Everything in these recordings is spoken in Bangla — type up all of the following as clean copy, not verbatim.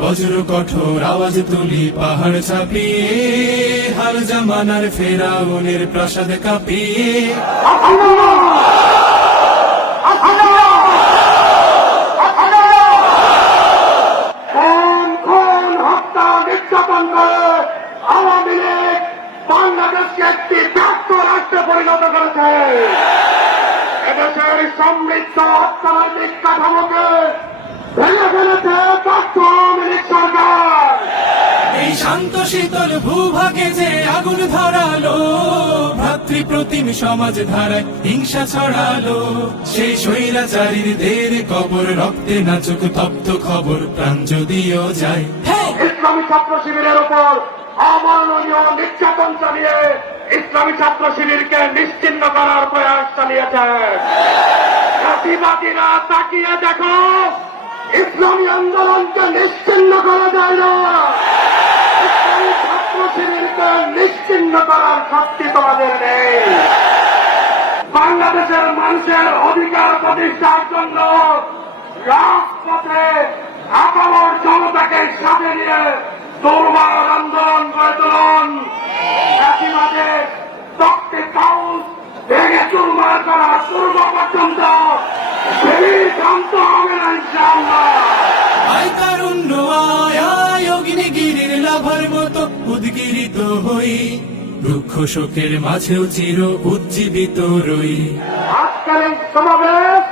বজ্র কঠোর আওয়াজ তুলি পাহাড় ছাপিয়ে, হার জামানার ফেরাউনের প্রাসাদ কাঁপিয়ে। আওয়ামী লীগ বাংলাদেশকে একটি ব্যর্থ রাষ্ট্রে পরিণত করেছে। এদেশের সমৃদ্ধ অর্থনৈতিক কাঠামোকে ভেঙে ফেলেছে ব্যর্থ আওয়ামী লীগ সরকার। এই শান্ত শীতল ভূভাগে যে আগুন ধরালো, ভ্রাতৃপ্রতিম সমাজ ধারায় হিংসা ছড়ালো, সেই স্বৈরাচারীর দের কবর রক্তে নাচুক তপ্ত খবর, প্রাণ যদিও যায়। ইসলামী ছাত্র শিবিরের উপর অমাননীয় নির্যাতন চালিয়ে ইসলামী ছাত্র শিবিরকে নিশ্চিহ্ন করার প্রয়াস চালিয়েছে। জাতিবাদীরা তাকিয়ে দেখো, ইসলামী আন্দোলনকে নিশ্চিহ্ন করা যায় না। ইসলামী ছাত্র শিবিরকে নিশ্চিহ্ন করার শক্তি তোমাদের নেই। বাংলাদেশের মানুষের অধিকার প্রতিষ্ঠার জন্য রাজপথে আপামর জনতাকে সাথে নিয়ে দুর্বার আন্দোলন করে তুলুন। জাতিবাদে তক্তে কাউস ভেঙে চুরমার করার পূর্ব পর্যন্ত শিবির শান্ত হবে না ইনশাআল্লাহ। আয় তারুণ্য আয় আয় অগ্নিগিরির লাভার মতো উদ্গিরিত হই, দুঃখ শোকের মাঝেও চির উজ্জীবিত রই। আজকের এই সমাবেশ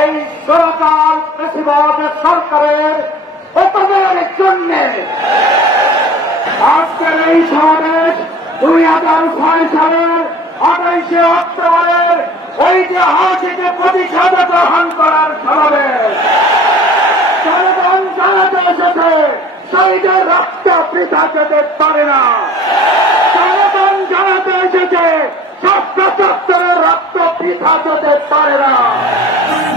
এই সরকার বেশিরভাগ সরকারের পতনের জন্য। আজকের এই সমাবেশ 2006 সালের 28শে অক্টোবরের ঐতিহাসিক প্রতিশোধ গ্রহণ করার সমাবেশ। জনগণ জানাতে এসেছে শহীদের রক্ত বৃথা যেতে পারে না। জনগণ জানাতে এসেছে সশস্ত্রের রক্ত বৃথা যেতে পারে না।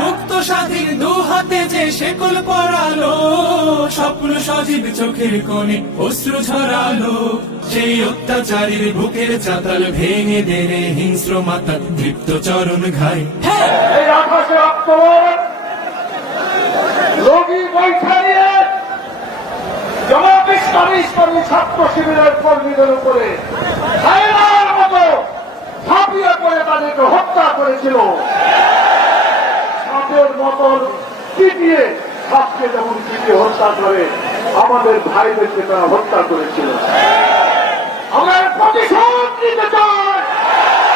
মুক্ত স্বাধীন দু হাতে যে শেকল পরালো, স্বপ্ন সজীব চোখের কোণে অশ্রু ঝরালো, সেই অত্যাচারীর বুকের চাতাল ভেঙে দেনে হিংস্র মাতা তৃপ্ত চরণ ঘাই। এই 28শে অক্টোবর রোগী বৈঠা নিয়ে জামাত ইসলামী ছাত্র শিবিরের কর্মীদের উপরে হায়নার মতো ঝাঁপিয়ে পড়ে তাদেরকে হত্যা করেছিল। সাপের মতন পিটিয়ে সাপকে যেমন পিটিয়ে হত্যা করে আমাদের ভাইদেরকে তারা হত্যা করেছিল। আমরা প্রতিশোধ নিতে চাই।